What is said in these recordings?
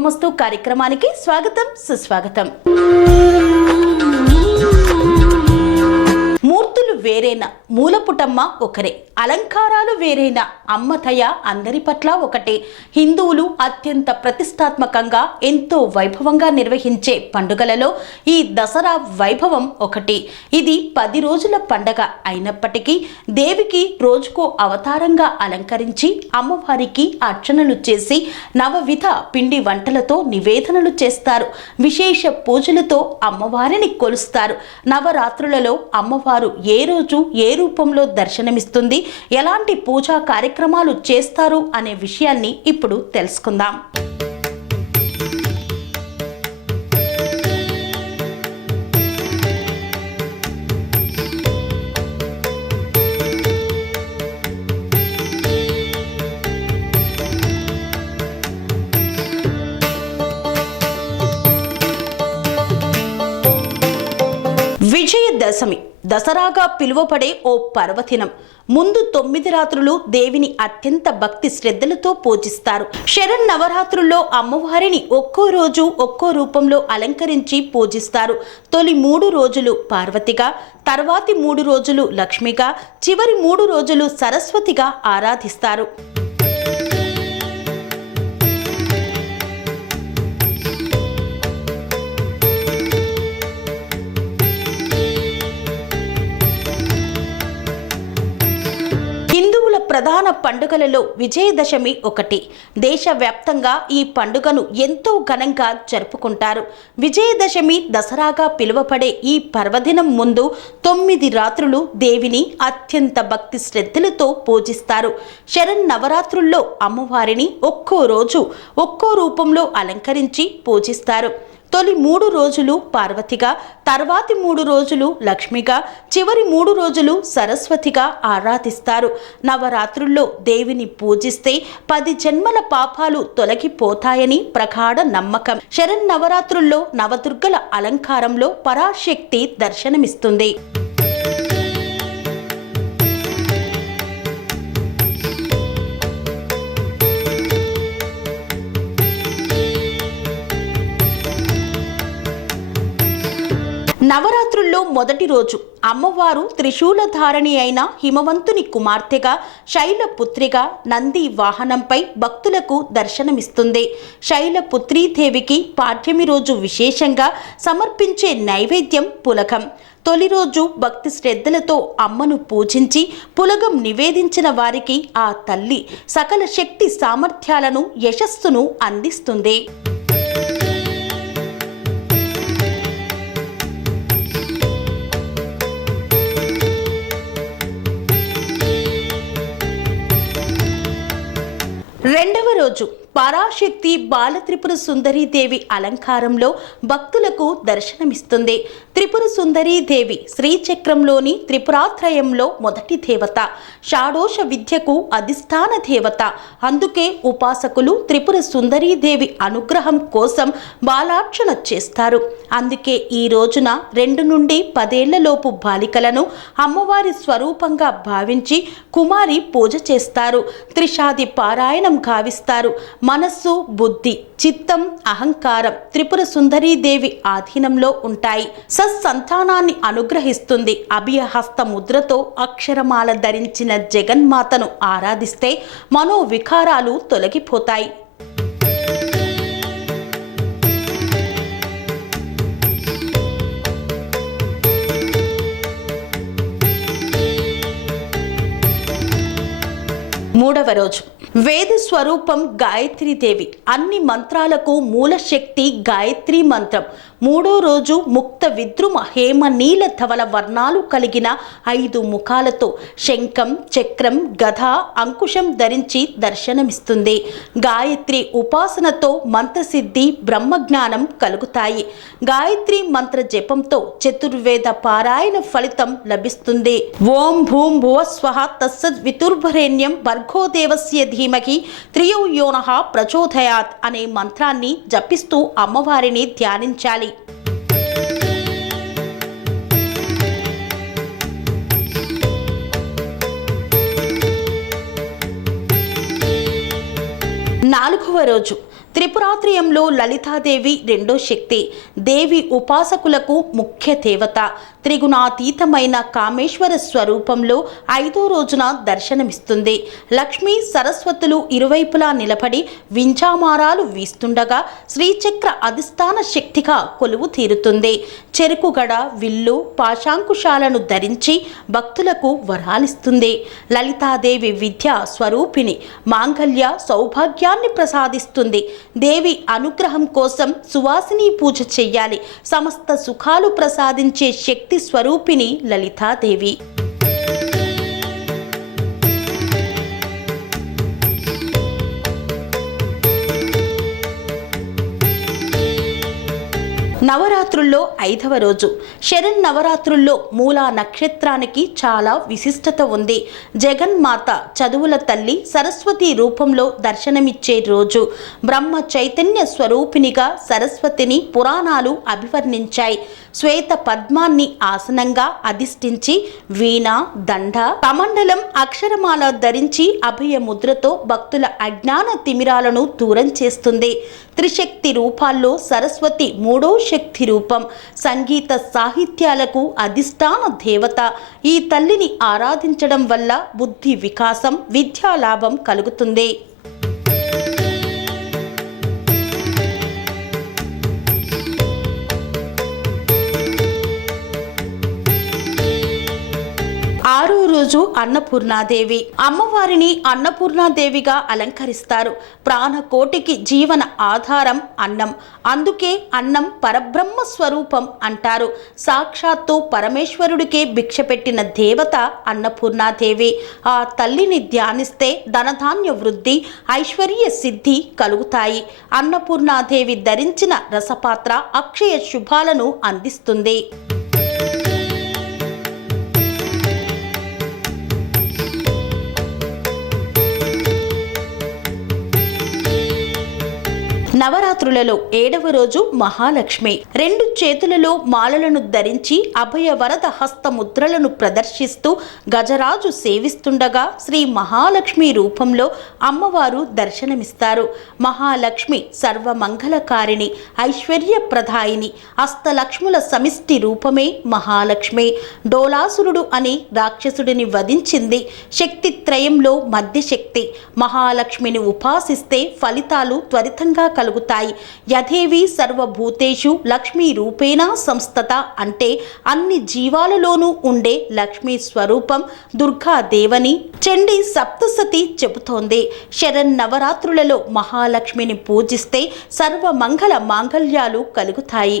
శుభమస్తు కార్యక్రమానికి స్వాగతం సుస్వాగతం. మూర్తులు వేరేనా మూలపుటమ్మ ఒకరే. అలంకారాలు వేరైన అమ్మతయ అందరి పట్ల ఒకటే. హిందువులు అత్యంత ప్రతిష్టాత్మకంగా ఎంతో వైభవంగా నిర్వహించే పండుగలలో ఈ దసరా వైభవం ఒకటి. ఇది పది రోజుల పండగ అయినప్పటికీ దేవికి రోజుకో అవతారంగా అలంకరించి అమ్మవారికి అర్చనలు చేసి నవవిధ పిండి వంటలతో నివేదనలు చేస్తారు. విశేష పూజలతో అమ్మవారిని కొలుస్తారు. నవరాత్రులలో అమ్మవారు ఏ రోజు ఏ రూపంలో దర్శనమిస్తుంది? ఎలాంటి పూజా కార్యక్రమాలు చేస్తారు అనే విషయాన్ని ఇప్పుడు తెలుసుకుందాం. విజయదశమి దసరాగా పిలువబడే ఓ పర్వదినం. ముందు తొమ్మిది రాత్రులు దేవిని అత్యంత భక్తి శ్రద్ధలతో పూజిస్తారు. శరణ్ నవరాత్రుల్లో అమ్మవారిని ఒక్కో రోజు ఒక్కో రూపంలో అలంకరించి పూజిస్తారు. తొలి మూడు రోజులు పార్వతిగా తర్వాతి మూడు రోజులు లక్ష్మిగా చివరి మూడు రోజులు సరస్వతిగా ఆరాధిస్తారు. ప్రధాన పండుగలలో విజయదశమి ఒకటి. దేశవ్యాప్తంగా ఈ పండుగను ఎంతో ఘనంగా జరుపుకుంటారు. విజయదశమి దసరాగా పిలువబడే ఈ పర్వదినం ముందు తొమ్మిది రాత్రులు దేవిని అత్యంత భక్తి శ్రద్ధలతో పూజిస్తారు. శరణ్ నవరాత్రుల్లో అమ్మవారిని ఒక్కో రోజు ఒక్కో రూపంలో అలంకరించి పూజిస్తారు. తొలి మూడు రోజులు పార్వతిగా తర్వాతి మూడు రోజులు లక్ష్మిగా చివరి మూడు రోజులు సరస్వతిగా ఆరాధిస్తారు. నవరాత్రుల్లో దేవిని పూజిస్తే పది జన్మల పాపాలు తొలగిపోతాయని ప్రగాఢ నమ్మకం. శరణ్ నవరాత్రుల్లో నవదుర్గల అలంకారంలో పరాశక్తి దర్శనమిస్తుంది. మొదటి రోజు. అమ్మవారు త్రిశూలధారణి అయిన హిమవంతుని కుమార్తెగా శైలపుత్రిగా నంది వాహనంపై భక్తులకు దర్శనమిస్తుంది. శైలపుత్రీదేవికి పాఠ్యమి రోజు విశేషంగా సమర్పించే నైవేద్యం పులకం తొలి రోజు భక్తి శ్రద్ధలతో అమ్మను పూజించి పులగం నివేదించిన వారికి ఆ తల్లి సకల శక్తి సామర్థ్యాలను యశస్సును అందిస్తుంది. రెండవ రోజు పరాశక్తి బాలత్రిపుర సుందరీదేవి అలంకారంలో భక్తులకు దర్శనమిస్తుంది. త్రిపుర సుందరీదేవి శ్రీచక్రంలోని త్రిపురాత్రయంలో మొదటి దేవత షాడోష విద్యకు అధిష్టాన దేవత. అందుకే ఉపాసకులు త్రిపుర సుందరీదేవి అనుగ్రహం కోసం బాలార్చన చేస్తారు. అందుకే ఈ రోజున రెండు నుండి పదేళ్ళలోపు బాలికలను అమ్మవారి స్వరూపంగా భావించి కుమారి పూజ చేస్తారు. త్రిషాది పారాయణం గావిస్తారు. మనస్సు బుద్ధి చిత్తం అహంకారం త్రిపుర సుందరీదేవి ఆధీనంలో ఉంటాయి. సత్సంతానాన్ని అనుగ్రహిస్తుంది. అభియహస్త ముద్రతో అక్షరమాల ధరించిన జగన్మాతను ఆరాధిస్తే మనోవికారాలు తొలగిపోతాయి. మూడవ రోజు వేద స్వరూపం గాయత్రీదేవి అన్ని మంత్రాలకు మూల శక్తి గాయత్రి మంత్రం. మూడో రోజు ముక్త విద్రుమ హేమ నీల ధవల వర్ణాలు కలిగిన ఐదు ముఖాలతో శంఖం చక్రం గధ అంకుశం ధరించి దర్శనమిస్తుంది. గాయత్రి ఉపాసనతో మంత్రసిద్ధి బ్రహ్మజ్ఞానం కలుగుతాయి. గాయత్రి మంత్ర జపంతో చతుర్వేద పారాయణ ఫలితం లభిస్తుంది. ఓం భూం భువ స్వహ తస్సద్ వితుర్భరేణ్యం భర్గోదేవస్య ధీమహి త్రియో యోన ప్రచోదయాత్ అనే మంత్రాన్ని జపిస్తూ అమ్మవారిని ధ్యానించాలి. నాలుగవ రోజు త్రిపురాత్రియంలో లలితాదేవి రెండో శక్తి. దేవి ఉపాసకులకు ముఖ్య దేవత. త్రిగుణాతీతమైన కామేశ్వర స్వరూపంలో ఐదో రోజున దర్శనమిస్తుంది. లక్ష్మీ సరస్వతులు ఇరువైపులా నిలబడి వింజామారాలు వీస్తుండగా శ్రీచక్ర అధిష్టాన శక్తిగా కొలువు తీరుతుంది. చెరుకుగడ విల్లు పాశాంకుశాలను ధరించి భక్తులకు వరాలిస్తుంది. లలితాదేవి విద్య స్వరూపిణి. మాంగళ్య సౌభాగ్యాన్ని ప్రసాదిస్తుంది. దేవి అనుగ్రహం కోసం సువాసిని పూజ చెయ్యాలి. సమస్త సుఖాలు ప్రసాదించే శక్తి స్వరూపిణి లలితాదేవి. నవరాత్రుల్లో ఐదవ రోజు. శరణ్ నవరాత్రుల్లో మూలా నక్షత్రానికి చాలా విశిష్టత ఉంది. జగన్మాత చదువుల తల్లి సరస్వతి రూపంలో దర్శనమిచ్చే రోజు. బ్రహ్మ చైతన్య స్వరూపినిగా సరస్వతిని పురాణాలు అభివర్ణించాయి. శ్వేత పద్మాన్ని ఆసనంగా అధిష్ఠించి వీణ దండ కమండలం అక్షరమాల ధరించి అభయ ముద్రతో భక్తుల అజ్ఞాన తిమిరాలను దూరం చేస్తుంది. త్రిశక్తి రూపాల్లో సరస్వతి మూడో శక్తి రూపం. సంగీత సాహిత్యాలకు అధిష్టాన దేవత. ఈ తల్లిని ఆరాధించడం వల్ల బుద్ధి వికాసం విద్యాలాభం కలుగుతుంది. రోజు అన్నపూర్ణాదేవి. అమ్మవారిని అన్నపూర్ణాదేవిగా అలంకరిస్తారు. ప్రాణకోటికి జీవన ఆధారం అన్నం. అందుకే అన్నం పరబ్రహ్మ స్వరూపం అంటారు. సాక్షాత్తు పరమేశ్వరుడికే భిక్ష పెట్టిన దేవత అన్నపూర్ణాదేవి. ఆ తల్లిని ధ్యానిస్తే ధనధాన్య వృద్ధి ఐశ్వర్య సిద్ధి కలుగుతాయి. అన్నపూర్ణాదేవి ధరించిన రసపాత్ర అక్షయ శుభాలను అందిస్తుంది. నవరాత్రులలో ఏడవ రోజు మహాలక్ష్మి. రెండు చేతులలో మాలలను ధరించి అభయ వరద హస్త ముద్రలను ప్రదర్శిస్తూ గజరాజు సేవిస్తుండగా శ్రీ మహాలక్ష్మి రూపంలో అమ్మవారు దర్శనమిస్తారు. మహాలక్ష్మి సర్వమంగళకారిణి ఐశ్వర్యప్రదాయిని హస్తలక్ష్ముల సమిష్టి రూపమే మహాలక్ష్మి. డోలాసురుడు అని రాక్షసుడిని వధించింది శక్తిత్రయంలో మధ్యశక్తి. మహాలక్ష్మిని ఉపాసిస్తే ఫలితాలు త్వరితంగా కలుగుతాయి యథేవి సర్వభూతేషు లక్ష్మీ రూపేణ సంస్థత అంటే అన్ని జీవాలలోనూ ఉండే లక్ష్మీ స్వరూపం దుర్గాదేవని చండి సప్తసతి చెబుతోంది. శరణ్ నవరాత్రులలో మహాలక్ష్మిని పూజిస్తే సర్వమంగళ మాంగళ్యాలు కలుగుతాయి.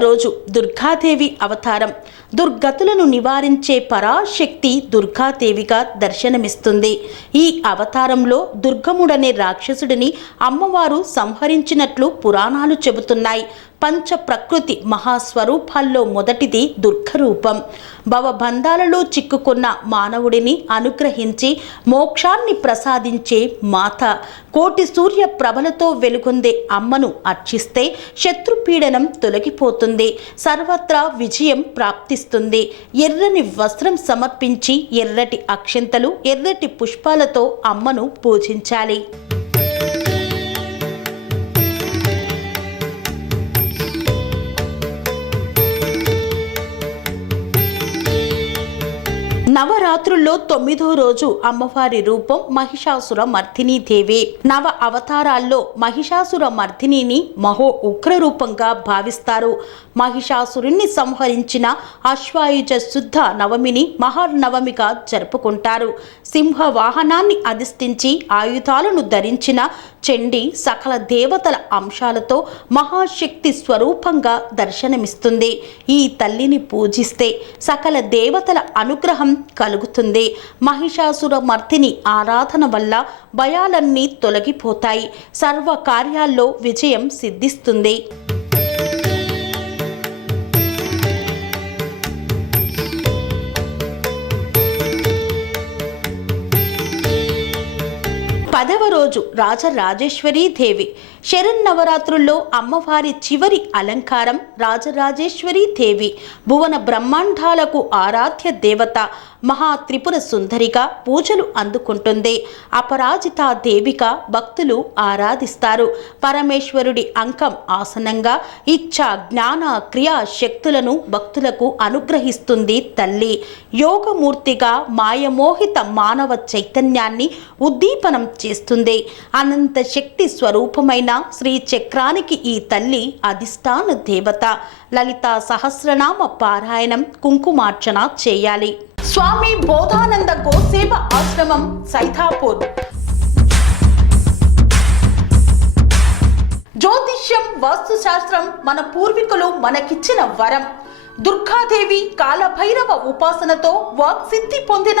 రోజు దుర్గాదేవి అవతారం. దుర్గతులను నివారించే పరాశక్తి దుర్గాదేవిగా దర్శనమిస్తుంది. ఈ అవతారంలో దుర్గముడనే రాక్షసుడిని అమ్మవారు సంహరించినట్లు పురాణాలు చెబుతున్నాయి. పంచ ప్రకృతి మహాస్వరూపాల్లో మొదటిది దుర్గరూపం భవబంధాలలో చిక్కుకున్న మానవుడిని అనుగ్రహించి మోక్షాన్ని ప్రసాదించే మాత. కోటి సూర్య ప్రభలతో వెలుగొందే అమ్మను అర్చిస్తే శత్రుపీడనం తొలగిపోతుంది. సర్వత్రా విజయం ప్రాప్తిస్తుంది. ఎర్రని వస్త్రం సమర్పించి ఎర్రటి అక్షింతలు ఎర్రటి పుష్పాలతో అమ్మను పూజించాలి. నవరాత్రుల్లో తొమ్మిదో రోజు అమ్మవారి రూపం మహిషాసుర మర్దిని దేవి. నవ అవతారాల్లో మహిషాసుర మర్దినిని మహో ఉగ్ర రూపంగా భావిస్తారు. మహిషాసురుణ్ణి సంహరించిన అశ్వాయుజ శుద్ధ నవమిని మహానవమిగా జరుపుకుంటారు. సింహ వాహనాన్ని అధిష్ఠించి ఆయుధాలను ధరించిన చెండి సకల దేవతల అంశాలతో మహాశక్తి స్వరూపంగా దర్శనమిస్తుంది. ఈ తల్లిని పూజిస్తే సకల దేవతల అనుగ్రహం కలుగుతుంది. మహిషాసుర మర్తిని ఆరాధన వల్ల భయాలన్నీ తొలగిపోతాయి. సర్వ కార్యాల్లో విజయం సిద్ధిస్తుంది. పదవ రోజు రాజరాజేశ్వరీ దేవి శరన్నవరాత్రుల్లో అమ్మవారి చివరి అలంకారం రాజరాజేశ్వరి దేవి. భువన బ్రహ్మాండాలకు ఆరాధ్య దేవత మహా త్రిపుర సుందరిగా పూజలు అందుకుంటుంది. అపరాజిత దేవిగా భక్తులు ఆరాధిస్తారు. పరమేశ్వరుడి అంకం ఆసనంగా ఇచ్ఛా జ్ఞాన క్రియా శక్తులను భక్తులకు అనుగ్రహిస్తుంది తల్లి. యోగమూర్తిగా మాయమోహిత మానవ చైతన్యాన్ని ఉద్దీపనం చేస్తుంది. అనంత శక్తి స్వరూపమైన శ్రీ చక్రానికి ఈ తల్లి అధిష్టాన దేవత. లలిత సహస్రనామ పారాయణం కుంకుమార్చన చేయాలి. స్వామి బోధానంద గోసేవ ఆశ్రమం సైథాపూర్ జ్యోతిష్యం వాస్తుశాస్త్రం మన పూర్వీకులు మనకిచ్చిన వరం. దుర్గాదేవి కాలభైరవ ఉపాసనతో వాక్సిద్ధి పొందిన